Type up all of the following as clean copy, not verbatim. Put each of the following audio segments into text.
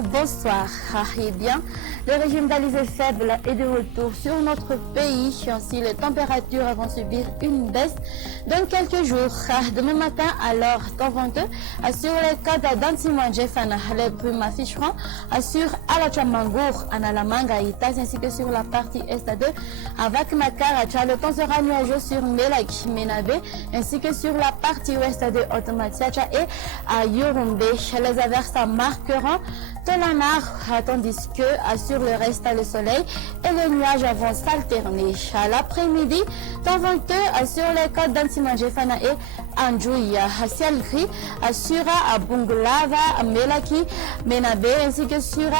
bonsoir. Eh bien, le régime d'Alizé faible est de retour sur notre pays. Ainsi, les températures vont subir une baisse dans quelques jours. Demain matin, alors, temps venteux, sur les côtes d'Antimandjefana, les plumes afficheront sur Alachamangour, Analamanga, Itas, ainsi que sur la partie est de Avak-Makaracha. Le temps sera nuageux sur Melaki, Menabe, ainsi que sur la partie ouest de Otomatiacha et à Yorumbe. Les averses marqueront Tolanar, tandis que sur le reste le soleil et les nuages vont s'alterner. À l'après-midi, temps venteux sur les côtes d'Antimandjefana et Andjouya. Ciel gris sur Bungulava, Melaki, Menabe, ainsi que sur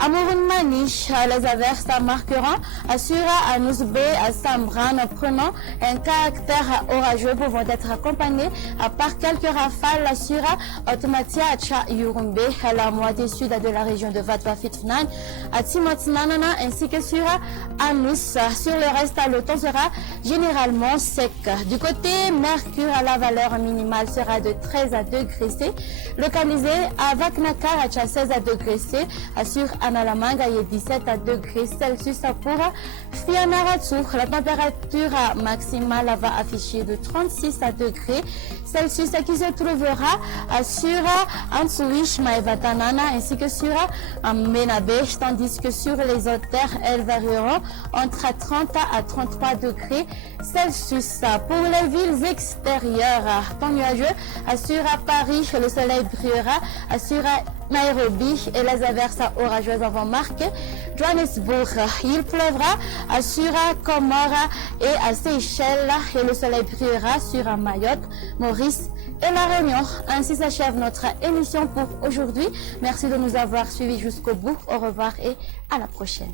Amurunmani. Les averses marqueront sur Anouzbe, Sambran, prenant un caractère orageux pouvant être accompagnés par quelques rafales sur Otomatia, Yurumbe, à la moitié sud de la région de Vatva-Fitfnan, à Timotinanana, ainsi que sur Anous. Sur le reste, le temps sera généralement sec. Du côté Mercure, la valeur minimale sera de 13 à 2 degrés C. Localisé à Vaknakar, à 16 à degrés C. Sur Analamanga, il est 17 à degrés Celsius pour Fianaratu. La température maximale va afficher de 36 à degrés Celsius qui se trouvera sur Ansouish, Maïvatanana, ainsi que sur Menabe, tandis que sur les autres terres, elles varieront entre 30 à 33 degrés Celsius. Pour les villes extérieures, temps nuageux, sur Paris, le soleil brillera, sur Nairobi et les averses orageuses vont marquer Johannesburg. Il pleuvra sur Comores et à Seychelles et le soleil brillera sur Mayotte, Maurice et la Réunion. Ainsi s'achève notre émission pour aujourd'hui. Merci de nous avoir suivis jusqu'au bout. Au revoir et à la prochaine.